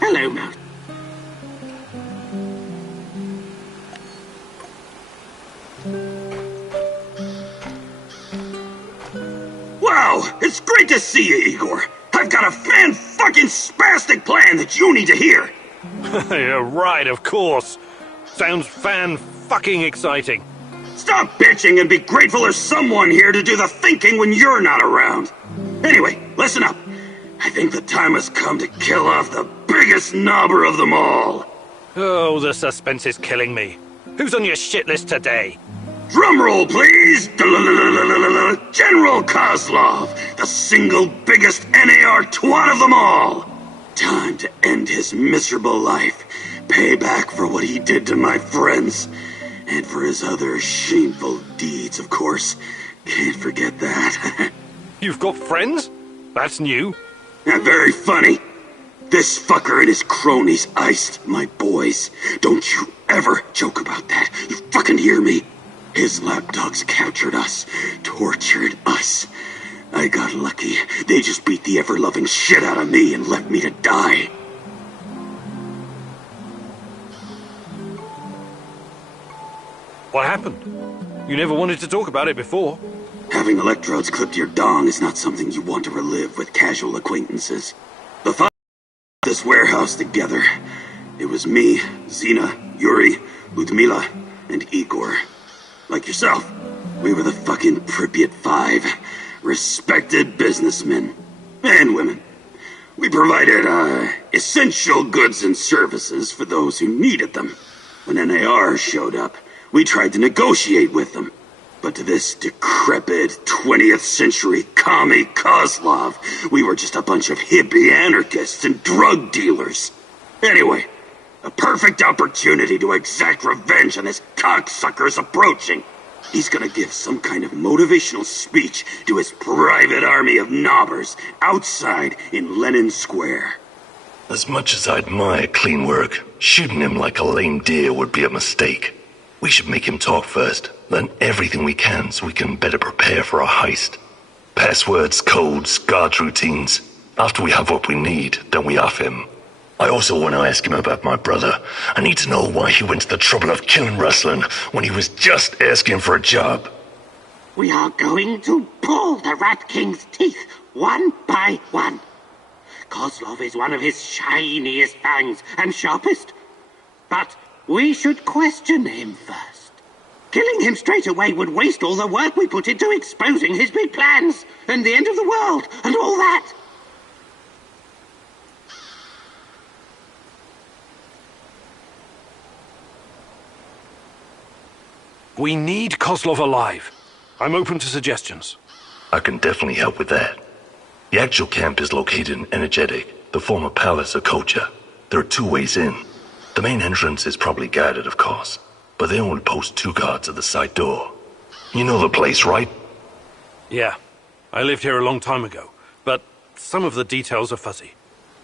Hello, Mouse. Wow, it's great to see you, Igor. I've got a fan-fucking-spastic plan that you need to hear. Yeah, right, of course. Sounds fan-fucking exciting. Stop bitching and be grateful there's someone here to do the thinking when you're not around. Anyway, listen up. I think the time has come to kill off the biggest knobber of them all. Oh, the suspense is killing me. Who's on your shit list today? Drumroll, please! General Kozlov, the single biggest NAR twat of them all! Time to end his miserable life, pay back for what he did to my friends, and for his other shameful deeds, of course. Can't forget that. You've got friends? That's new. Very funny. This fucker and his cronies iced my boys. Don't you ever joke about that. You fucking hear me? His lapdogs captured us, tortured us. I got lucky. They just beat the ever-loving shit out of me and left me to die. What happened? You never wanted to talk about it before. Having electrodes clipped to your dong is not something you want to relive with casual acquaintances. The five of this warehouse together. It was me, Zina, Yuri, Ludmila, and Igor. Like yourself, we were the fucking Pripyat Five. Respected businessmen. And women. We provided, essential goods and services for those who needed them. When NAR showed up, we tried to negotiate with them. But to this decrepit 20th century commie Kozlov, we were just a bunch of hippie anarchists and drug dealers. Anyway, a perfect opportunity to exact revenge on this cocksucker's approaching. He's gonna give some kind of motivational speech to his private army of knobbers outside in Lenin Square. As much as I admire clean work, shooting him like a lame deer would be a mistake. We should make him talk first, learn everything we can so we can better prepare for our heist. Passwords, codes, guard routines. After we have what we need, then we off him. I also want to ask him about my brother. I need to know why he went to the trouble of killing Ruslan when he was just asking for a job. We are going to pull the Rat King's teeth, one by one. Kozlov is one of his shiniest fangs and sharpest. But we should question him first. Killing him straight away would waste all the work we put into exposing his big plans, and the end of the world, and all that. We need Kozlov alive. I'm open to suggestions. I can definitely help with that. The actual camp is located in Energetic, the former palace of Kocha. There are two ways in. The main entrance is probably guarded, of course, but they only post 2 guards at the side door. You know the place, right? Yeah, I lived here a long time ago, but some of the details are fuzzy.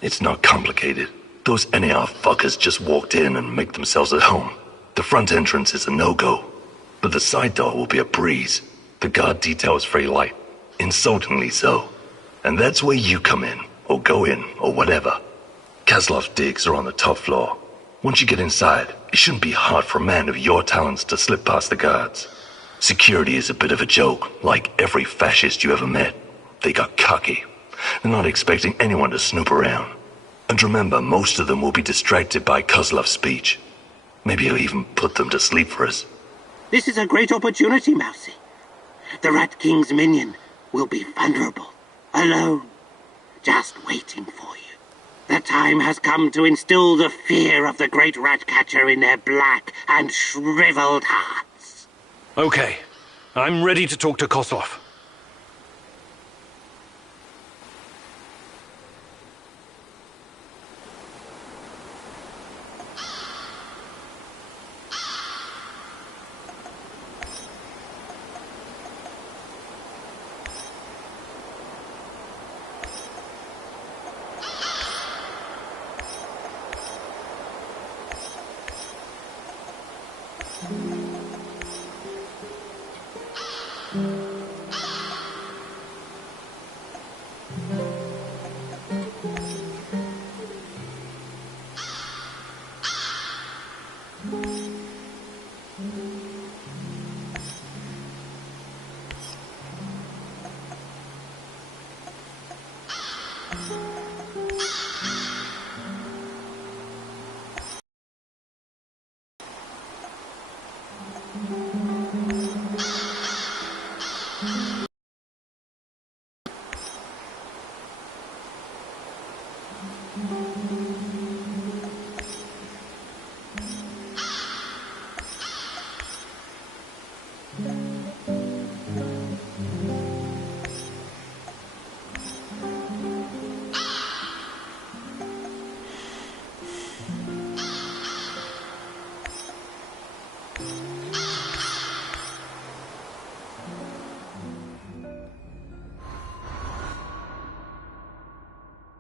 It's not complicated. Those NAR fuckers just walked in and make themselves at home. The front entrance is a no-go, but the side door will be a breeze. The guard detail is very light, insultingly so. And that's where you come in, or go in, or whatever. Kaslov's digs are on the top floor. Once you get inside, it shouldn't be hard for a man of your talents to slip past the guards. Security is a bit of a joke, like every fascist you ever met. They got cocky. They're not expecting anyone to snoop around. And remember, most of them will be distracted by Kozlov's speech. Maybe he'll even put them to sleep for us. This is a great opportunity, Mousy. The Rat King's minion will be vulnerable, alone, just waiting for you. The time has come to instill the fear of the great rat catcher in their black and shriveled hearts. Okay, I'm ready to talk to Kozlov.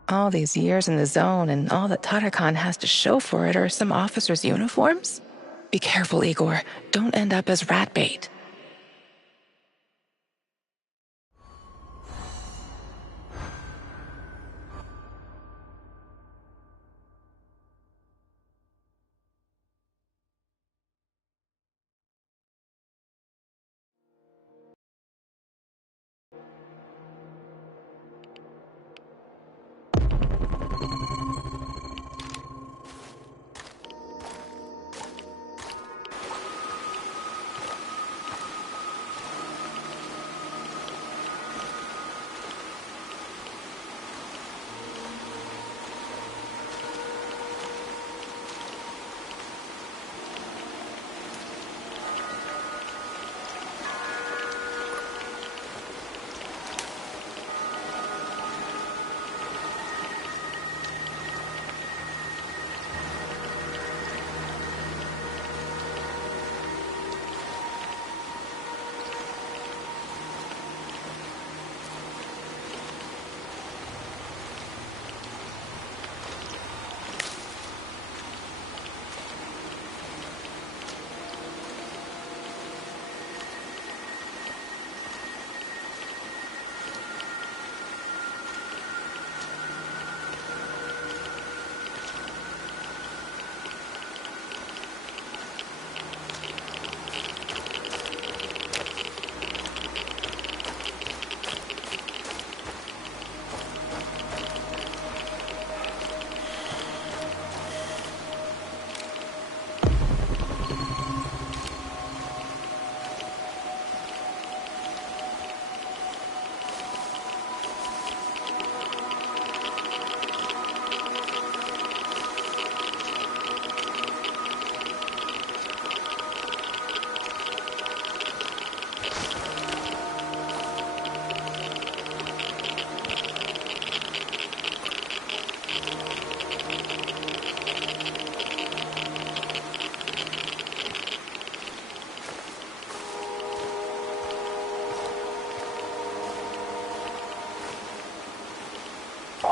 All these years in the zone and all that Tatarkan has to show for it are some officers' uniforms? Be careful, Igor. Don't end up as rat bait.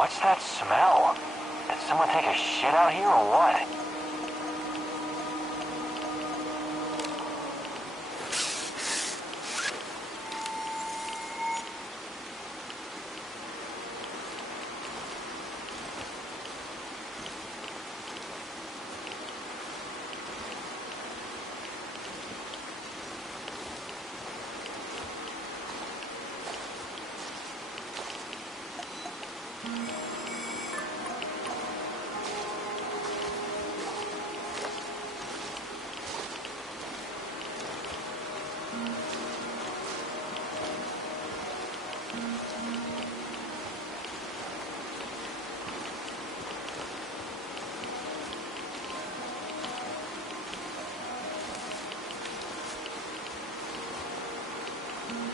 What's that smell? Did someone take a shit out here or what?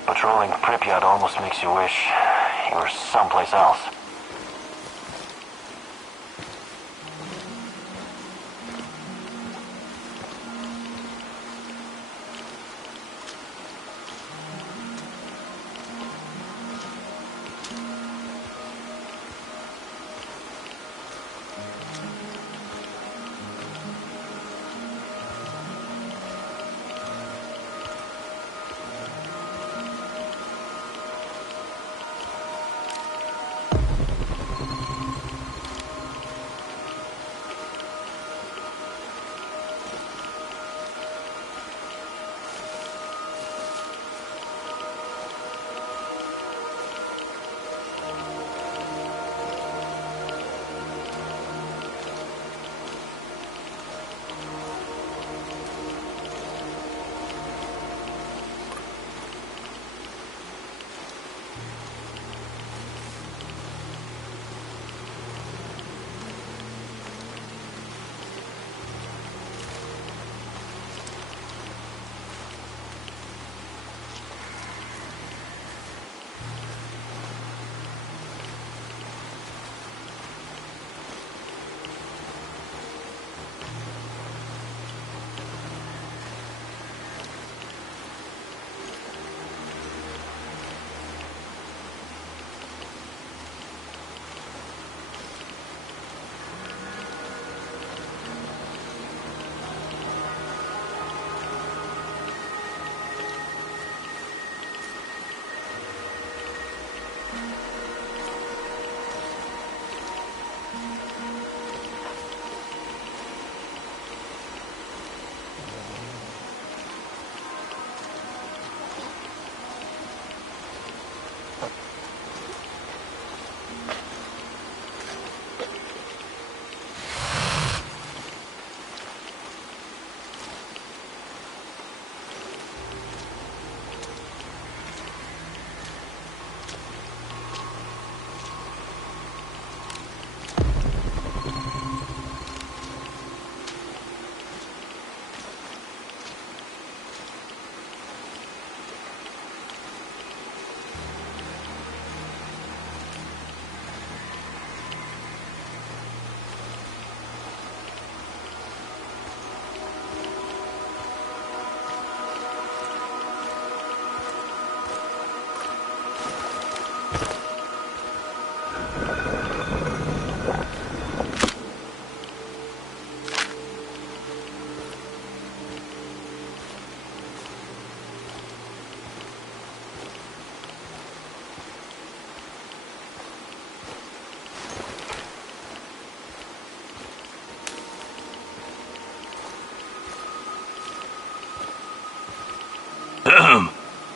Patrolling Pripyat almost makes you wish you were someplace else.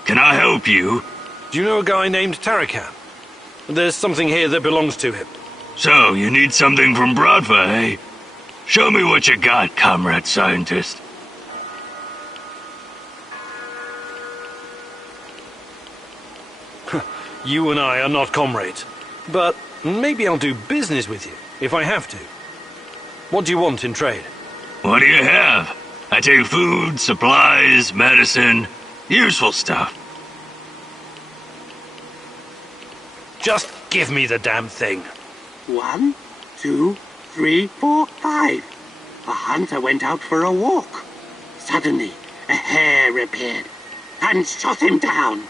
Can I help you? Do you know a guy named Tarakan? There's something here that belongs to him. So, you need something from Bradford, eh? Show me what you got, comrade scientist. You and I are not comrades, but maybe I'll do business with you, if I have to. What do you want in trade? What do you have? I take food, supplies, medicine, useful stuff. Just give me the damn thing. 1, 2, 3, 4, 5. A hunter went out for a walk. Suddenly, a hare appeared and shot him down.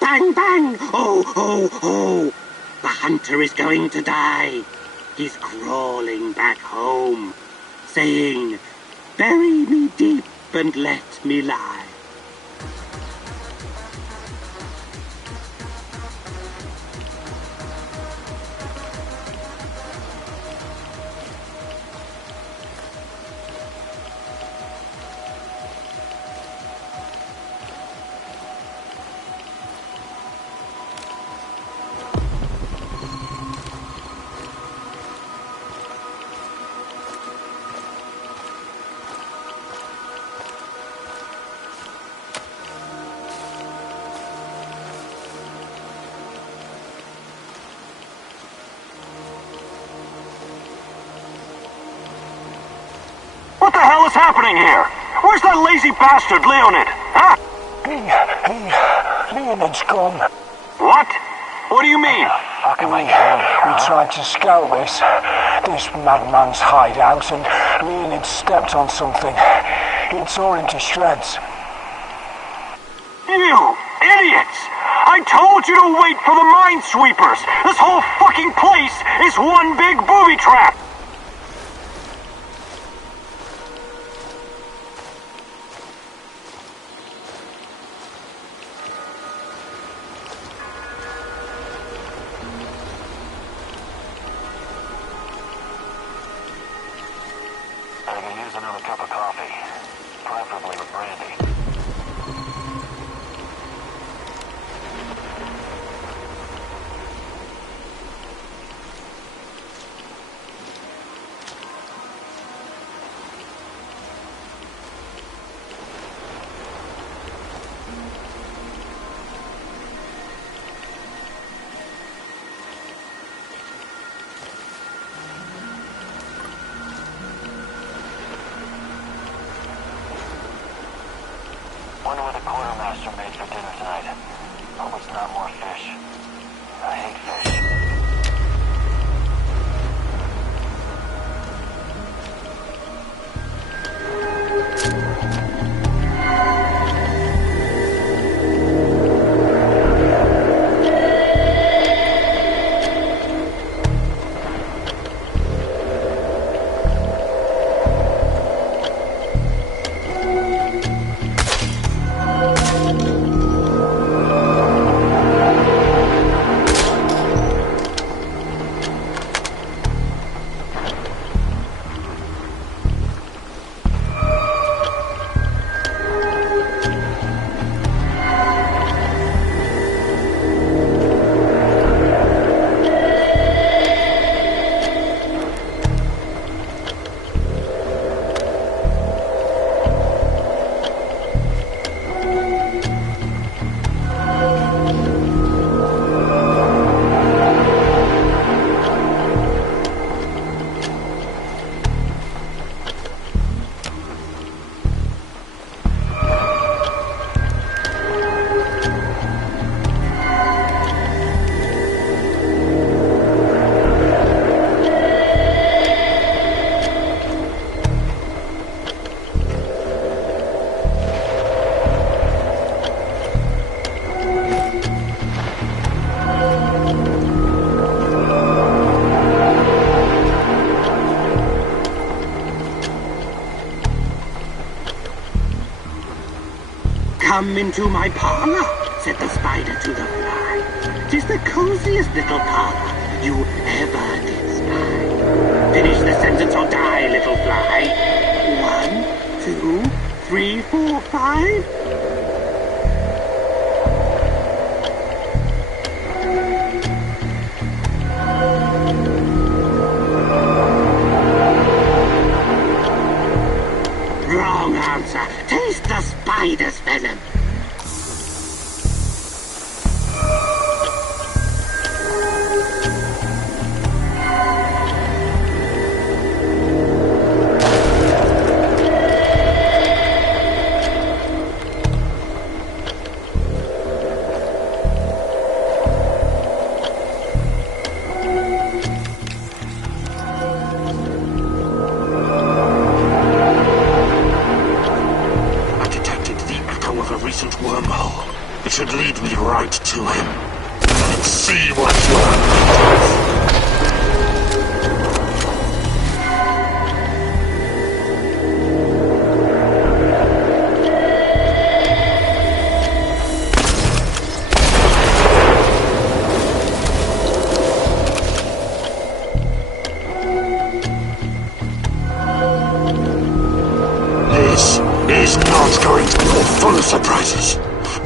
Bang, bang! Oh, oh, oh! The hunter is going to die. He's crawling back home, saying, "Bury me deep and let me lie." What the hell is happening here? Where's that lazy bastard, Leonid? Huh? Leonid's gone. What? What do you mean? We tried to scout this madman's hideout, and Leonid stepped on something. It tore into shreds. You idiots! I told you to wait for the minesweepers! This whole fucking place is one big booby trap! I could use another cup of coffee, preferably with brandy. Wonder what the quartermaster made for dinner tonight. Hope it's not more fish. I hate fish. "Come into my parlor," said the spider to the fly. "'Tis the coziest little parlor you ever did spy." Finish the sentence or die, little fly. 1, 2, 3, 4, 5. Wrong answer. Taste the spider's venom. Wormhole. It should lead me right to him. Let's see what you're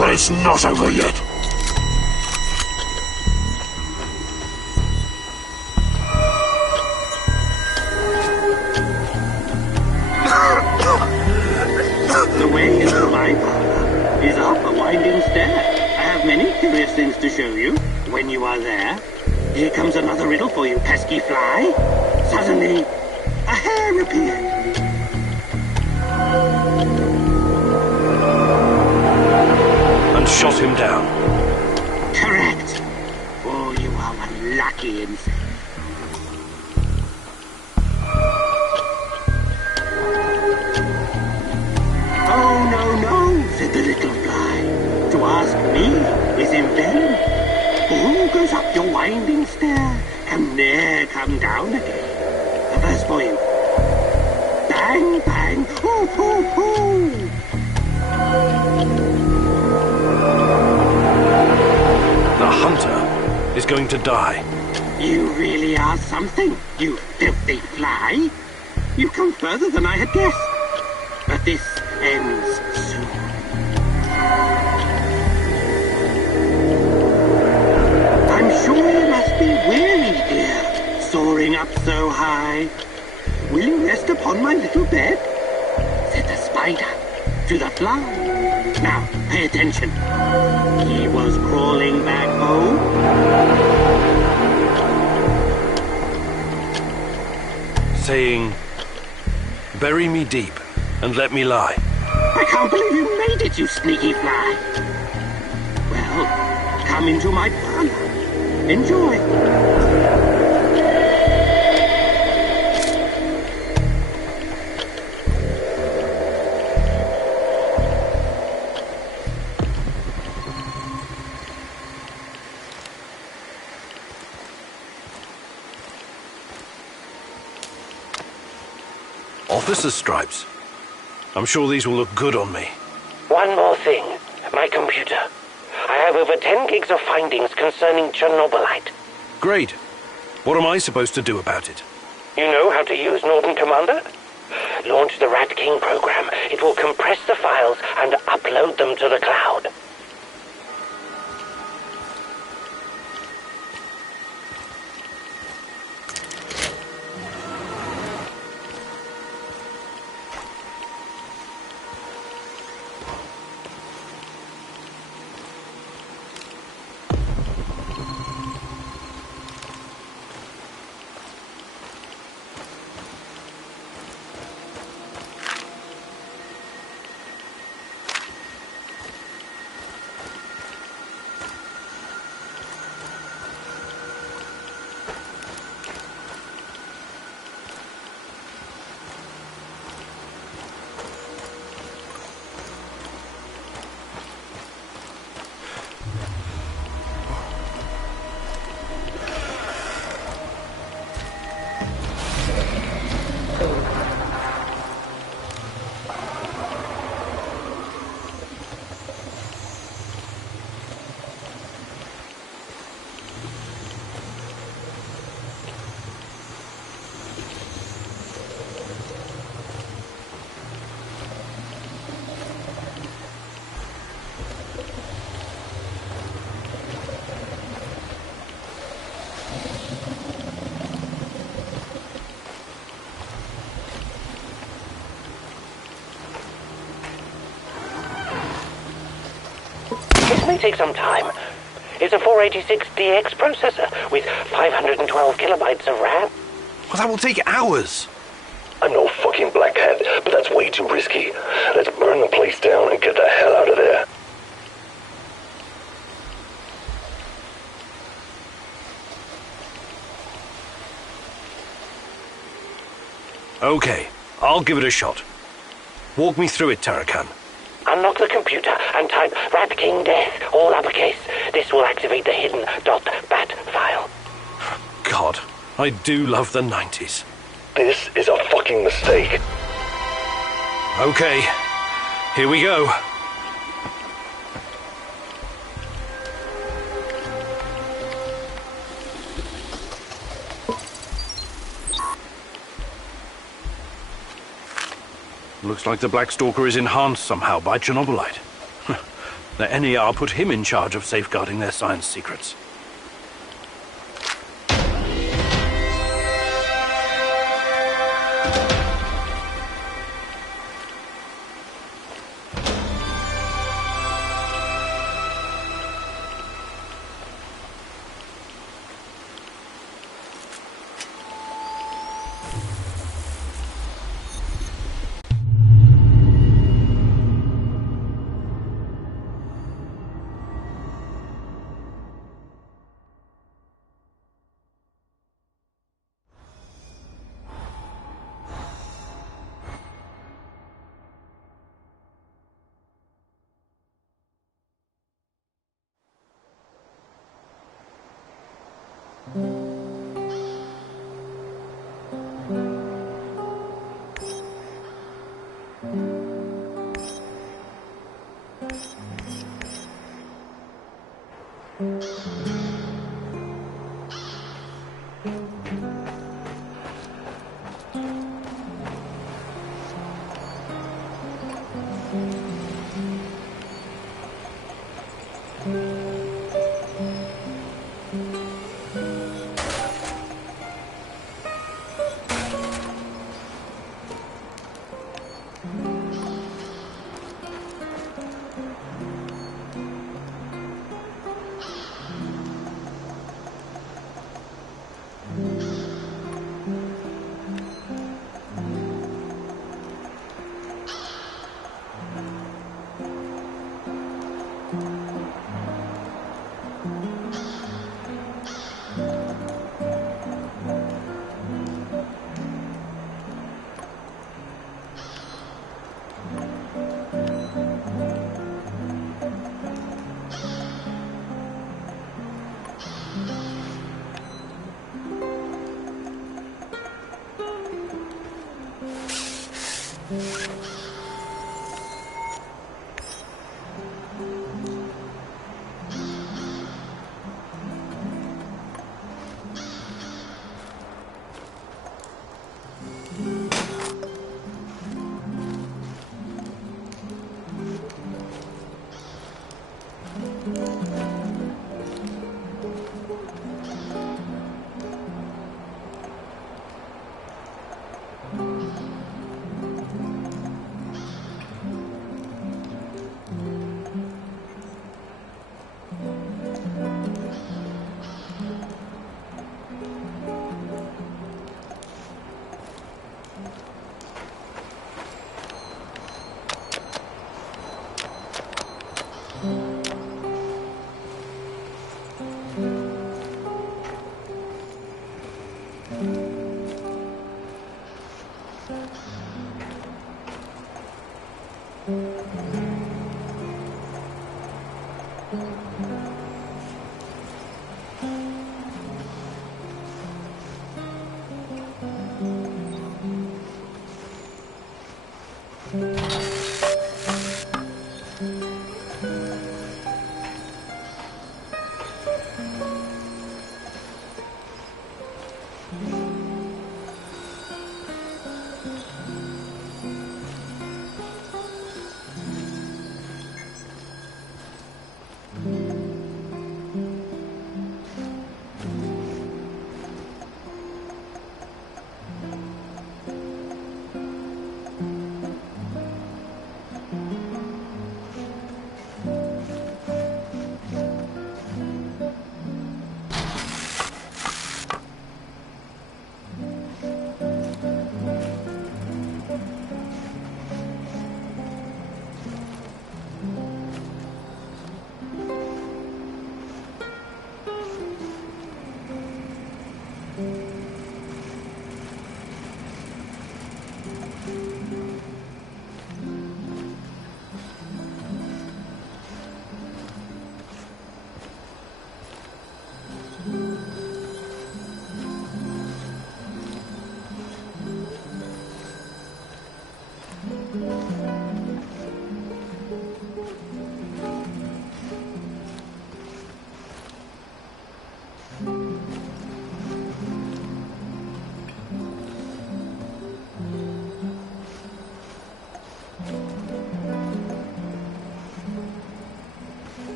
But it's not over yet. The way into my parlor is up a winding stair. I have many curious things to show you when you are there. Here comes another riddle for you, pesky fly. Suddenly, a hair appeared. And shot him down. Correct. Oh, you are one lucky insect. Oh, no, said the little fly. To ask me is in vain. Who goes up your winding stair can ne'er come down again. A verse for you. Bang, bang, hoo, hoo, hoo. The hunter is going to die. You really are something, you filthy fly. You've come further than I had guessed. But this ends soon. I'm sure you must be weary, dear, soaring up so high. Will you rest upon my little bed? Said the spider to the fly. Now, pay attention. He was crawling back home. Saying, bury me deep and let me lie. I can't believe you made it, you sneaky fly. Well, come into my parlor. Enjoy. Officer's stripes. I'm sure these will look good on me. One more thing. My computer. I have over 10 gigs of findings concerning Chernobylite. Great. What am I supposed to do about it? You know how to use Norton Commander? Launch the Rat King program. It will compress the files and upload them to the cloud. This may take some time. It's a 486DX processor with 512 kilobytes of RAM. Well, that will take hours. I'm no fucking black hat, but that's way too risky. Let's burn the place down and get the hell out of there. Okay, I'll give it a shot. Walk me through it, Tarakan. Unlock the computer and type Rat King Death, all uppercase. This will activate the hidden .bat file. God, I do love the 90s. This is a fucking mistake. Okay, here we go. Looks like the Black Stalker is enhanced somehow by Chernobylite. The NER put him in charge of safeguarding their science secrets.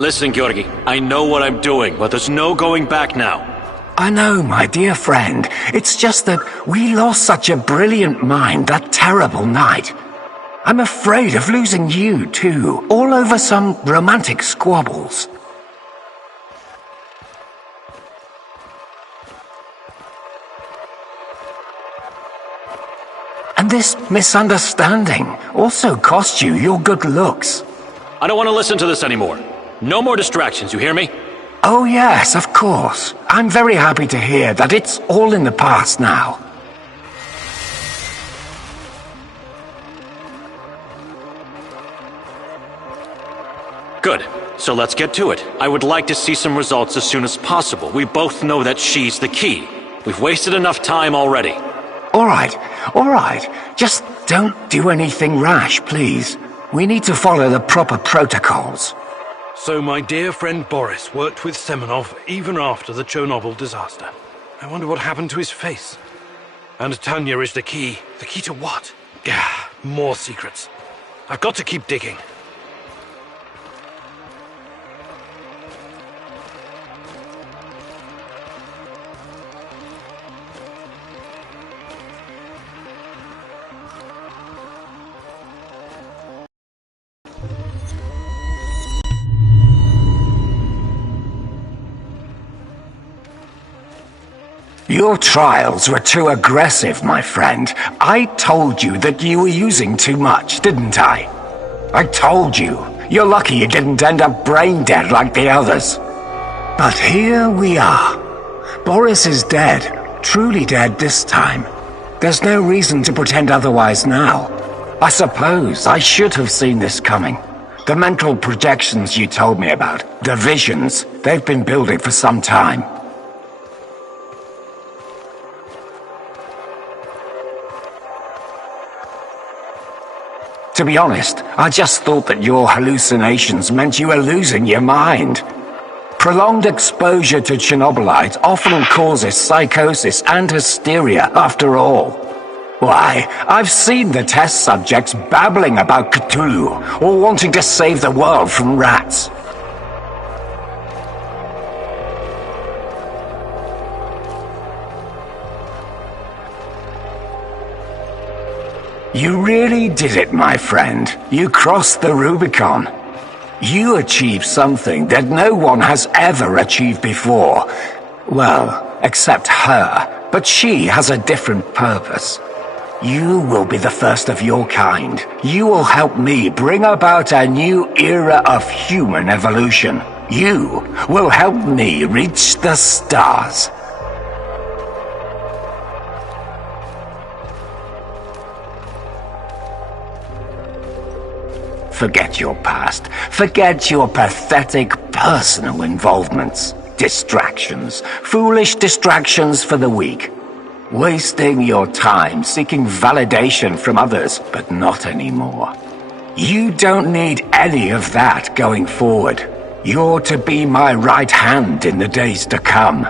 Listen, Georgi, I know what I'm doing, but there's no going back now. I know, my dear friend. It's just that we lost such a brilliant mind that terrible night. I'm afraid of losing you, too, all over some romantic squabbles. And this misunderstanding also cost you your good looks. I don't want to listen to this anymore. No more distractions, you hear me? Oh yes, of course. I'm very happy to hear that it's all in the past now. Good. So let's get to it. I would like to see some results as soon as possible. We both know that she's the key. We've wasted enough time already. All right. Just don't do anything rash, please. We need to follow the proper protocols. So my dear friend Boris worked with Semenov even after the Chernobyl disaster. I wonder what happened to his face. And Tanya is the key. The key to what? More secrets. I've got to keep digging. Your trials were too aggressive, my friend. I told you that you were using too much, didn't I? I told you. You're lucky you didn't end up brain dead like the others. But here we are. Boris is dead. Truly dead this time. There's no reason to pretend otherwise now. I suppose I should have seen this coming. The mental projections you told me about, the visions, they've been building for some time. To be honest, I just thought that your hallucinations meant you were losing your mind. Prolonged exposure to Chernobylite often causes psychosis and hysteria, after all. Why, I've seen the test subjects babbling about Cthulhu, or wanting to save the world from rats. You really did it, my friend. You crossed the Rubicon. You achieved something that no one has ever achieved before. Well, except her, but she has a different purpose. You will be the first of your kind. You will help me bring about a new era of human evolution. You will help me reach the stars. Forget your past. Forget your pathetic personal involvements. Distractions. Foolish distractions for the weak. Wasting your time seeking validation from others, but not anymore. You don't need any of that going forward. You're to be my right hand in the days to come.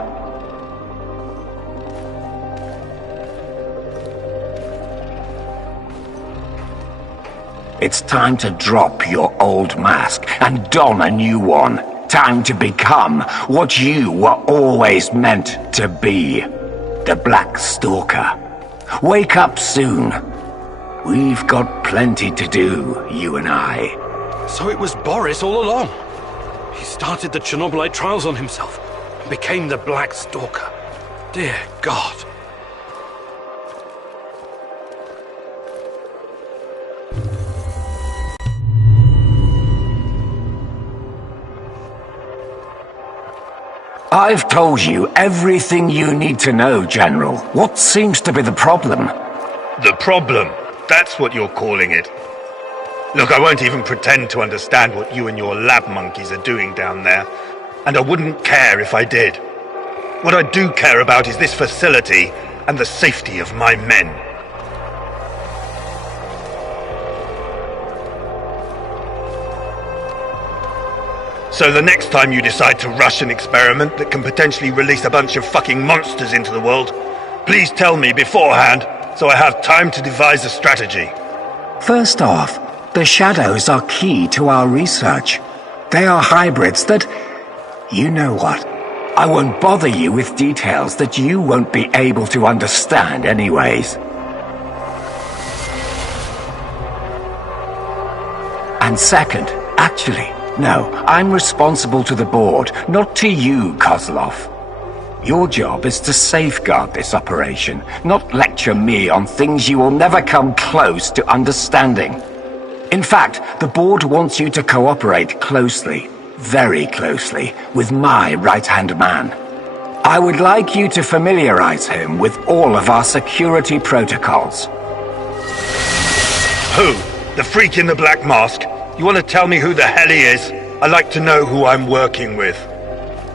It's time to drop your old mask and don a new one. Time to become what you were always meant to be. The Black Stalker. Wake up soon. We've got plenty to do, you and I. So it was Boris all along. He started the Chernobylite trials on himself and became the Black Stalker. Dear God. I've told you everything you need to know, General. What seems to be the problem? The problem? That's what you're calling it. Look, I won't even pretend to understand what you and your lab monkeys are doing down there. And I wouldn't care if I did. What I do care about is this facility and the safety of my men. So the next time you decide to rush an experiment that can potentially release a bunch of fucking monsters into the world, please tell me beforehand so I have time to devise a strategy. First off, the shadows are key to our research. They are hybrids that... You know what? I won't bother you with details that you won't be able to understand anyways. And second, actually, no, I'm responsible to the board, not to you, Kozlov. Your job is to safeguard this operation, not lecture me on things you will never come close to understanding. In fact, the board wants you to cooperate closely, very closely, with my right-hand man. I would like you to familiarize him with all of our security protocols. Who? The freak in the black mask? You want to tell me who the hell he is? I'd like to know who I'm working with.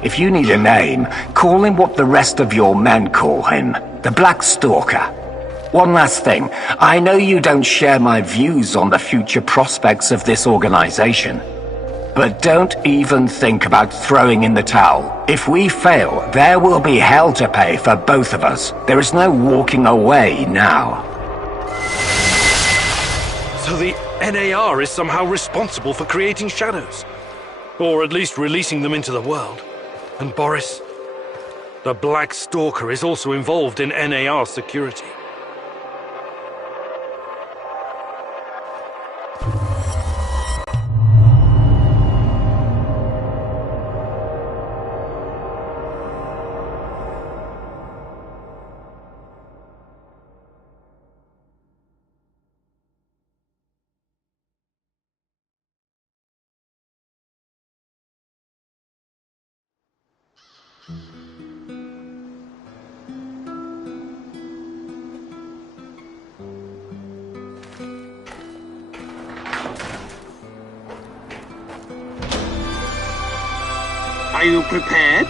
If you need a name, call him what the rest of your men call him, the Black Stalker. One last thing, I know you don't share my views on the future prospects of this organization. But don't even think about throwing in the towel. If we fail, there will be hell to pay for both of us. There is no walking away now. So the NAR is somehow responsible for creating shadows. Or at least releasing them into the world. And Boris, the Black Stalker, is also involved in NAR security. Are you prepared?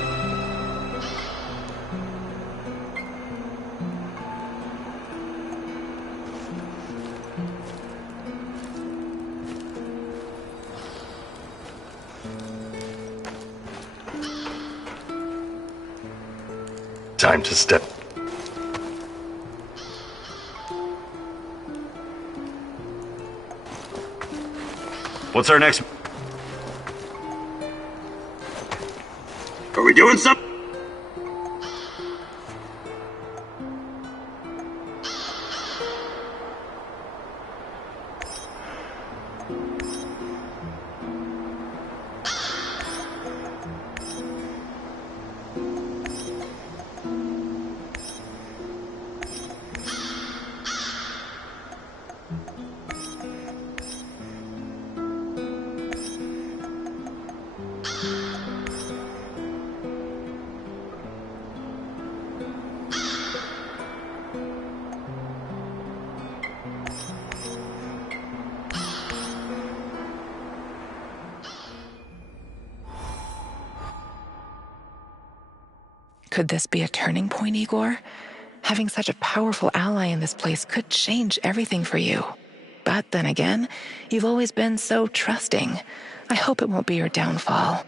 Time to step. What's our next... Are we doing something? Could this be a turning point, Igor? Having such a powerful ally in this place could change everything for you. But then again, you've always been so trusting. I hope it won't be your downfall.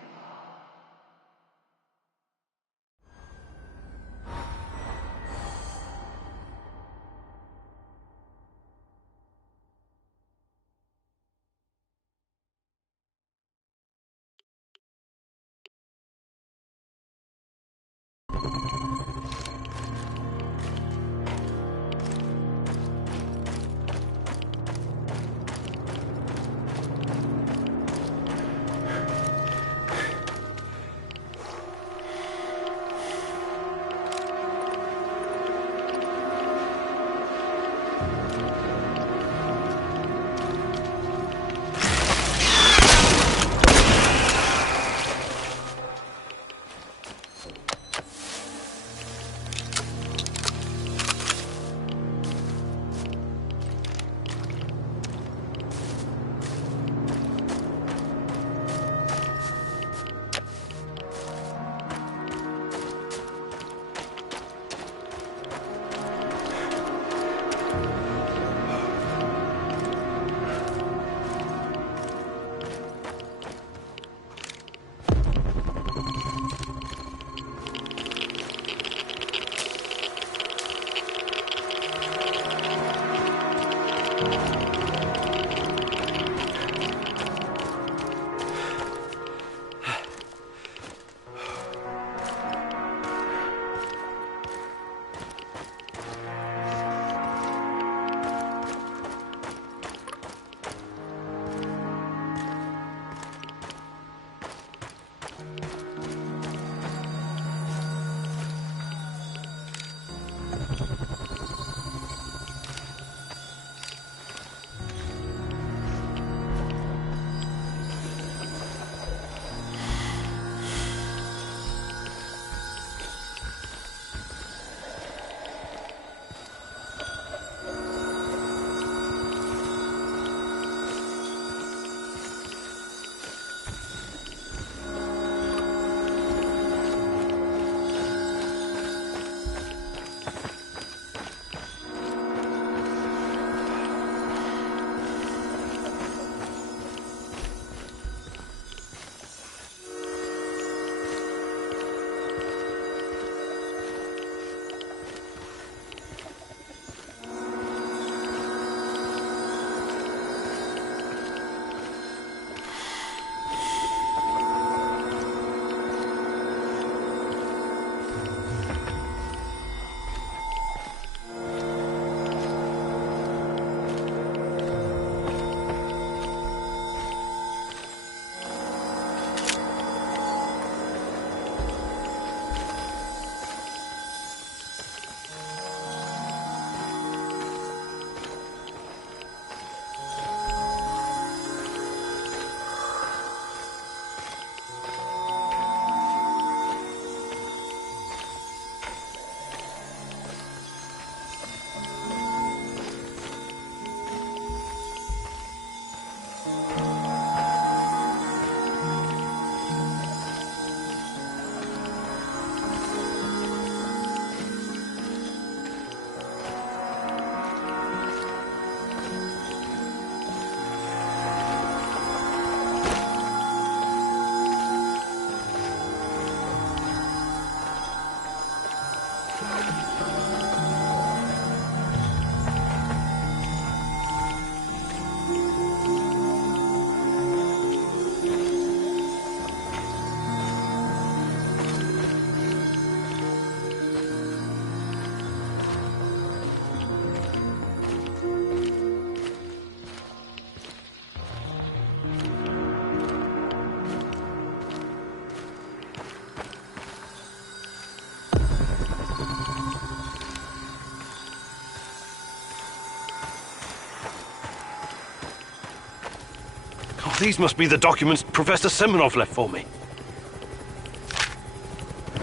These must be the documents Professor Semenov left for me.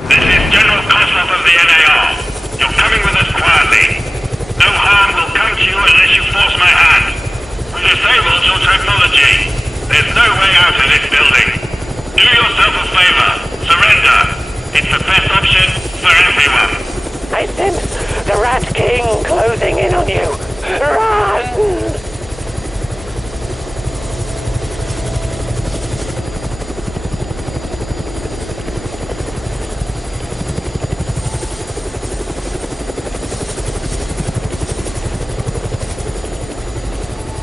This is General Kozlov of the NAR. You're coming with us quietly. No harm will come to you unless you force my hand. We disabled your technology. There's no way out of this building. Do yourself a favor. Surrender. It's the best option for everyone. I sense the Rat King closing in on you. Run!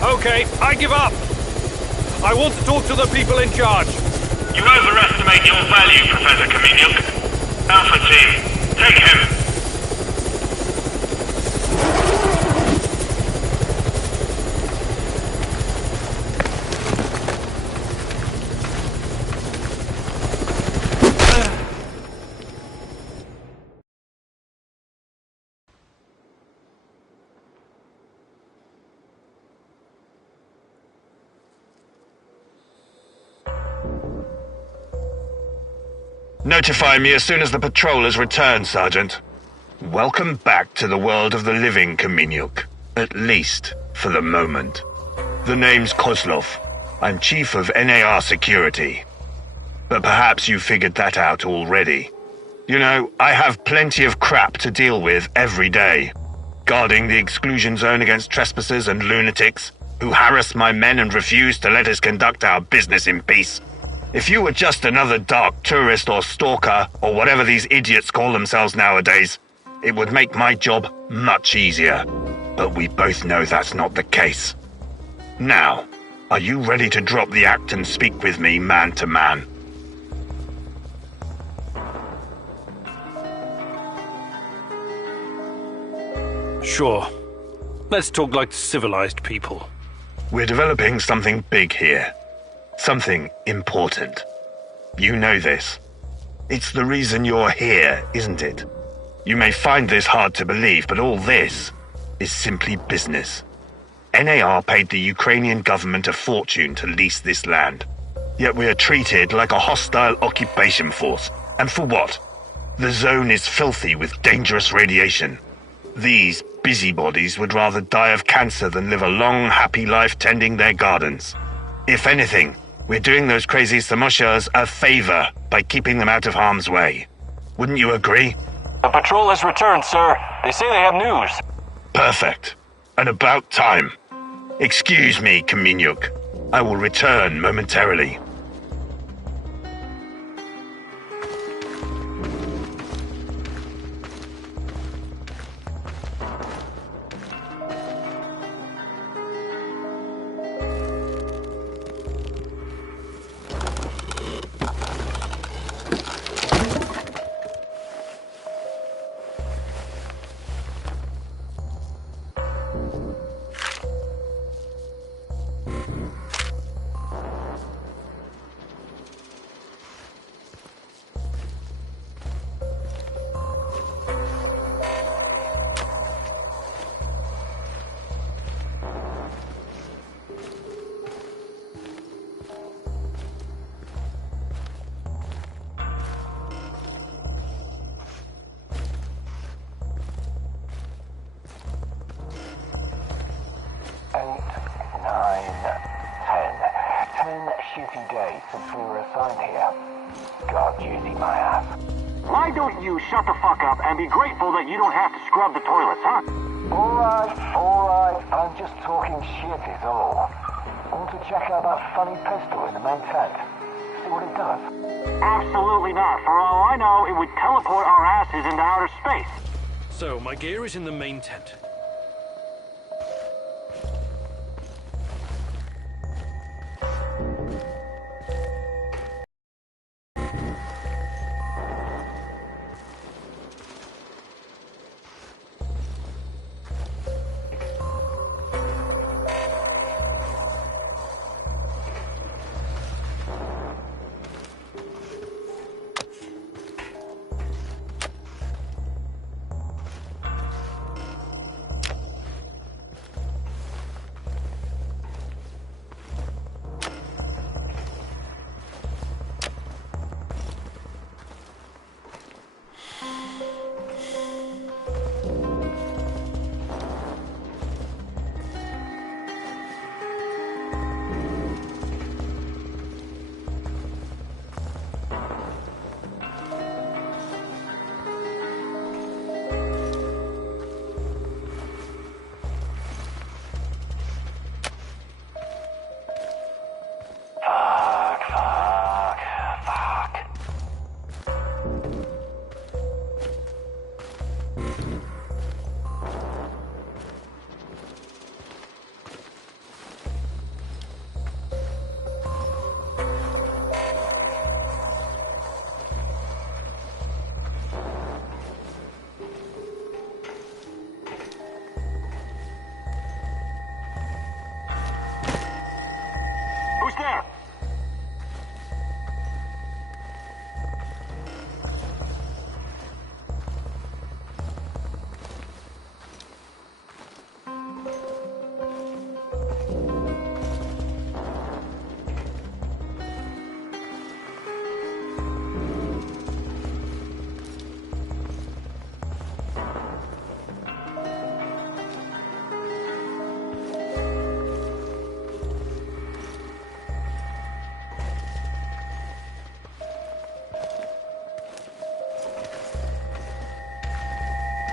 Okay, I give up. I want to talk to the people in charge. You overestimate your value, Professor Kaminyuk. Alpha Team, take him. Notify me as soon as the patrol has returned, Sergeant. Welcome back to the world of the living, Kaminyuk. At least, for the moment. The name's Kozlov. I'm Chief of NAR Security. But perhaps you figured that out already. You know, I have plenty of crap to deal with every day. Guarding the exclusion zone against trespassers and lunatics who harass my men and refuse to let us conduct our business in peace. If you were just another dark tourist or stalker, or whatever these idiots call themselves nowadays, it would make my job much easier. But we both know that's not the case. Now, are you ready to drop the act and speak with me man to man? Sure. Let's talk like civilized people. We're developing something big here. Something important. You know this. It's the reason you're here, isn't it? You may find this hard to believe, but all this is simply business. NAR paid the Ukrainian government a fortune to lease this land. Yet we are treated like a hostile occupation force. And for what? The zone is filthy with dangerous radiation. These busybodies would rather die of cancer than live a long, happy life tending their gardens. If anything, we're doing those crazy Samoshas a favor by keeping them out of harm's way. Wouldn't you agree? The patrol has returned, sir. They say they have news. Perfect. And about time. Excuse me, Kaminyuk. I will return momentarily. Shooting days since we were assigned here. God, using my ass. Why don't you shut the fuck up and be grateful that you don't have to scrub the toilets, huh? Alright. I'm just talking shit is all. I want to check out that funny pistol in the main tent. See what it does. Absolutely not. For all I know, it would teleport our asses into outer space. So, my gear is in the main tent.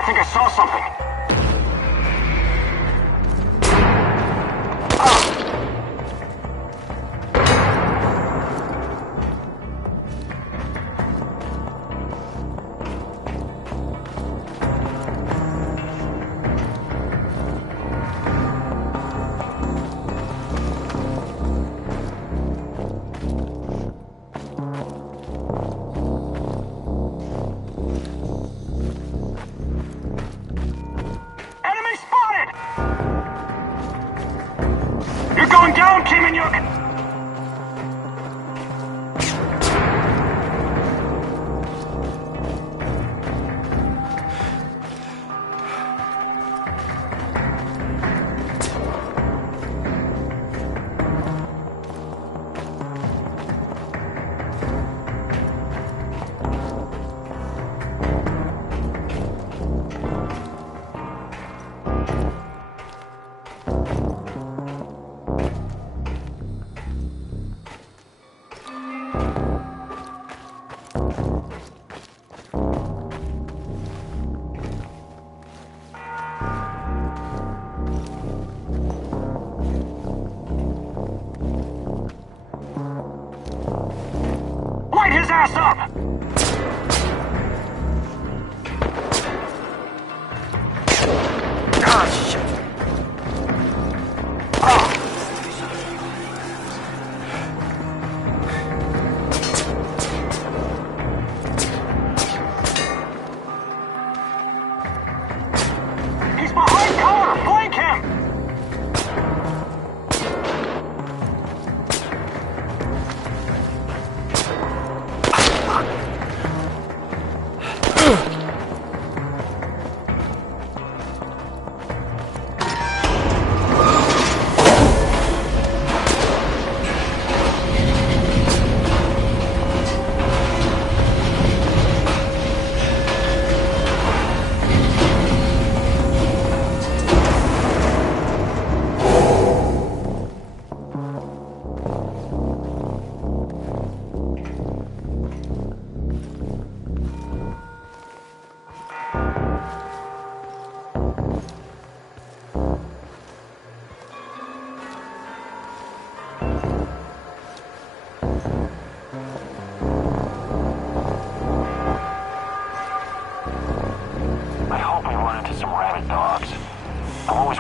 think I saw something.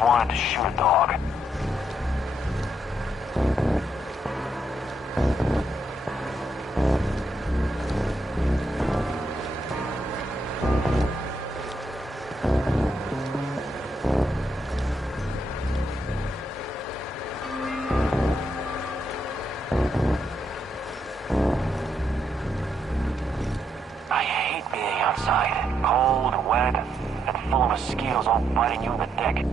wanted to shoot a dog. I hate being outside, cold, wet, and full of mosquitoes all biting you in the neck.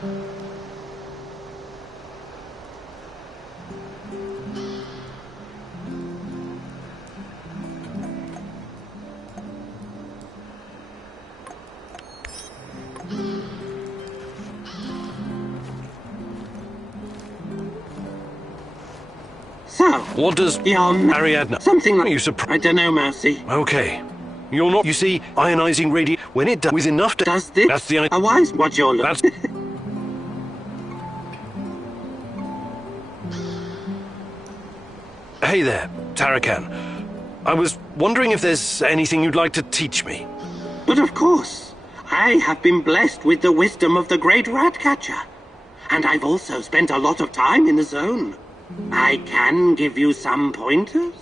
So, What does Ariadne? Something like... You surprised? I don't know, Mousy. Okay. You're not... You see, ionizing radiation... When it does... With enough... Does this... That's the... A wise what you're looking... That's... Hey there, Tarakan. I was wondering if there's anything you'd like to teach me. But of course, I have been blessed with the wisdom of the great Ratcatcher. And I've also spent a lot of time in the zone. I can give you some pointers.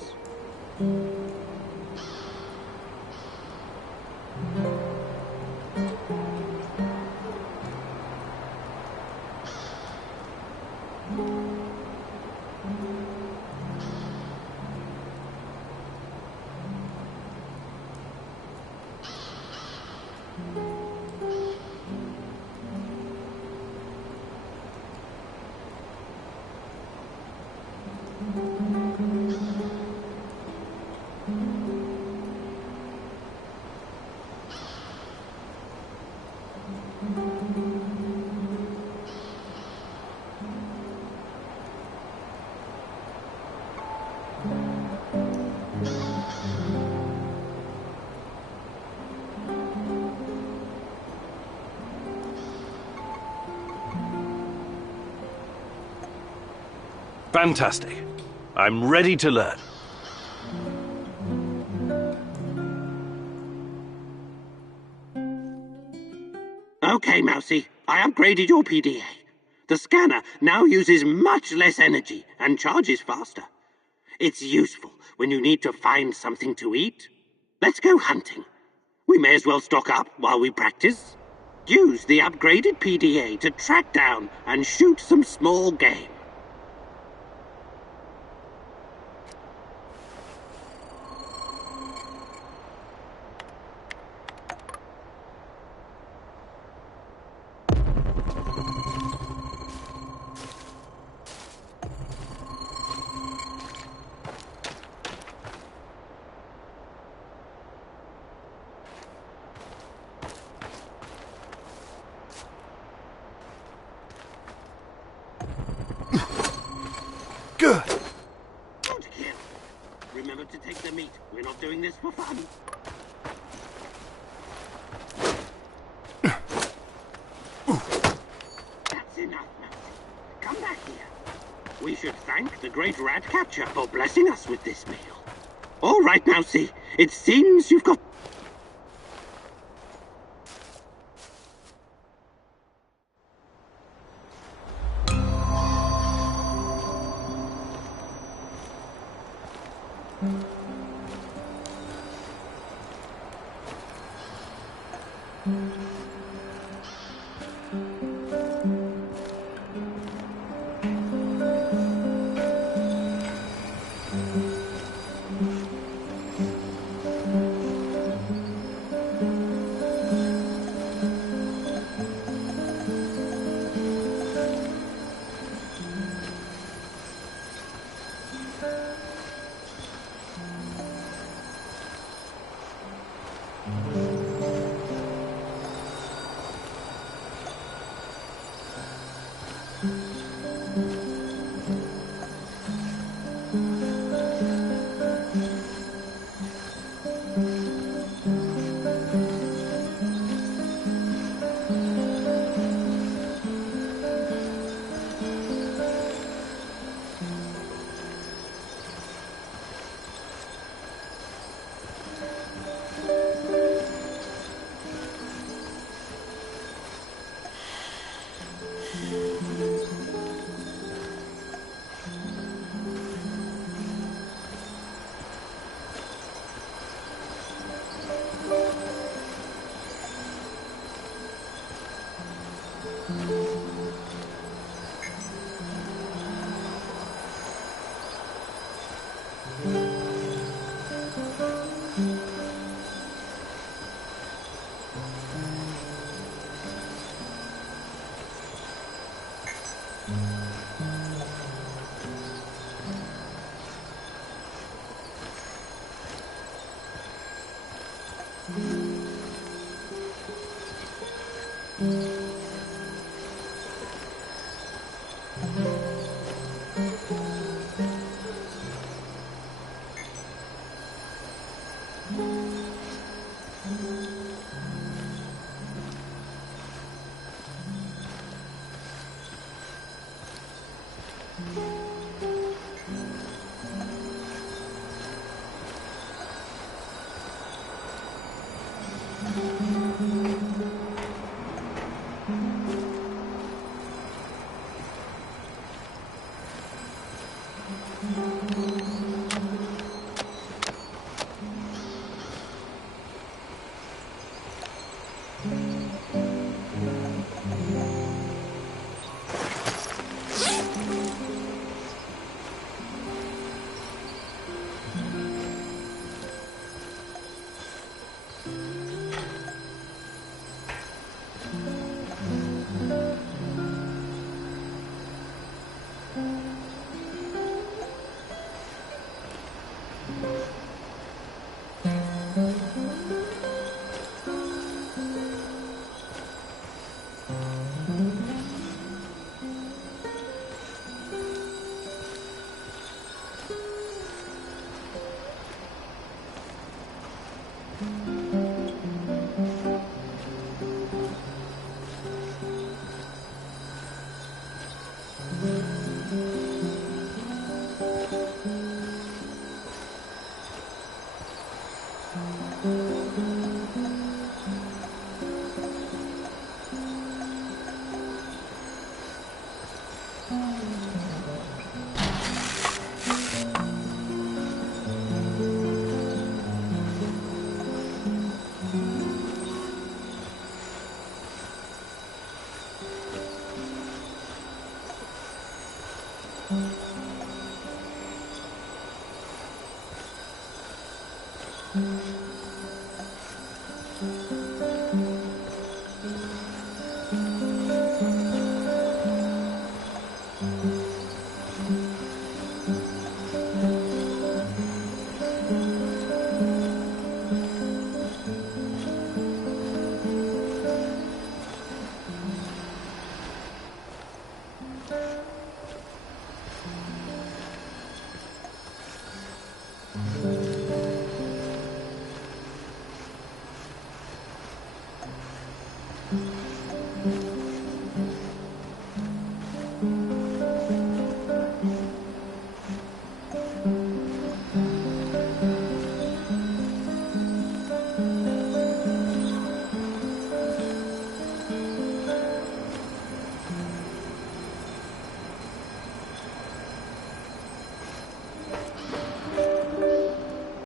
Fantastic. I'm ready to learn. Okay, Mousy. I upgraded your PDA. The scanner now uses much less energy and charges faster. It's useful when you need to find something to eat. Let's go hunting. We may as well stock up while we practice. Use the upgraded PDA to track down and shoot some small game. Good. Good kill. Remember to take the meat. We're not doing this for fun. That's enough, Mousy. Come back here. We should thank the great Ratcatcher for blessing us with this meal. All right, Mousy. It seems you've got... Mm-hmm.